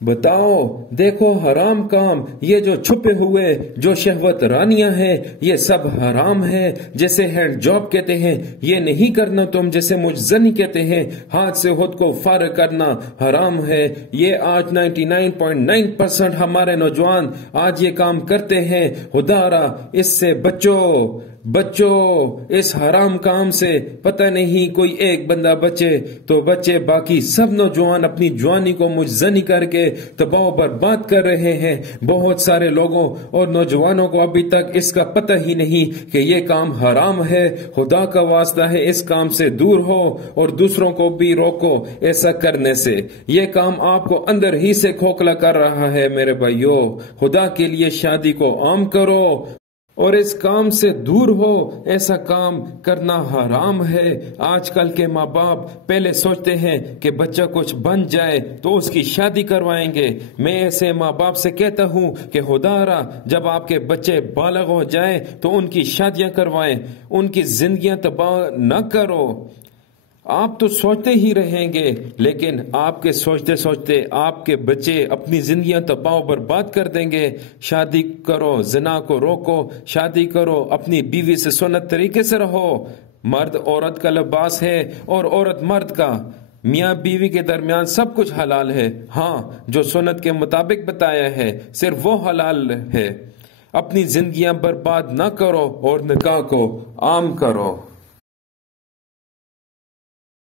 बताओ, देखो हराम काम, ये जो छुपे हुए जो शहवत रानियां हैं, ये सब हराम है। जैसे हैंड जॉब कहते हैं, ये नहीं करना तुम। जैसे मुजजनी कहते हैं, हाथ से खुद को फारग करना हराम है। ये आज 99.9% हमारे नौजवान आज ये काम करते हैं। खुदारा इससे बच्चों इस हराम काम से। पता नहीं कोई एक बंदा बचे तो बचे, बाकी सब नौजवान अपनी जवानी को मुजजनी करके तबाह बर्बाद कर रहे हैं। बहुत सारे लोगों और नौजवानों को अभी तक इसका पता ही नहीं कि ये काम हराम है। खुदा का वास्ता है, इस काम से दूर हो और दूसरों को भी रोको ऐसा करने से। ये काम आपको अंदर ही से खोखला कर रहा है। मेरे भाइयों, खुदा के लिए शादी को आम करो और इस काम से दूर हो। ऐसा काम करना हराम है। आजकल के माँ बाप पहले सोचते हैं कि बच्चा कुछ बन जाए तो उसकी शादी करवाएंगे। मैं ऐसे माँ बाप से कहता हूँ कि खुदारा जब आपके बच्चे बालग हो जाएं तो उनकी शादियां करवाएं, उनकी जिंदगियां तबाह न करो। आप तो सोचते ही रहेंगे, लेकिन आपके सोचते सोचते आपके बच्चे अपनी जिंदगियां तबाह बर्बाद कर देंगे। शादी करो, जिना को रोको, शादी करो, अपनी बीवी से सुन्नत तरीके से रहो। मर्द औरत का लिबास है और औरत मर्द का। मियाँ बीवी के दरमियान सब कुछ हलाल है। हाँ, जो सुन्नत के मुताबिक बताया है सिर्फ वो हलाल है। अपनी जिंदगियां बर्बाद न करो और निकाह को आम करो।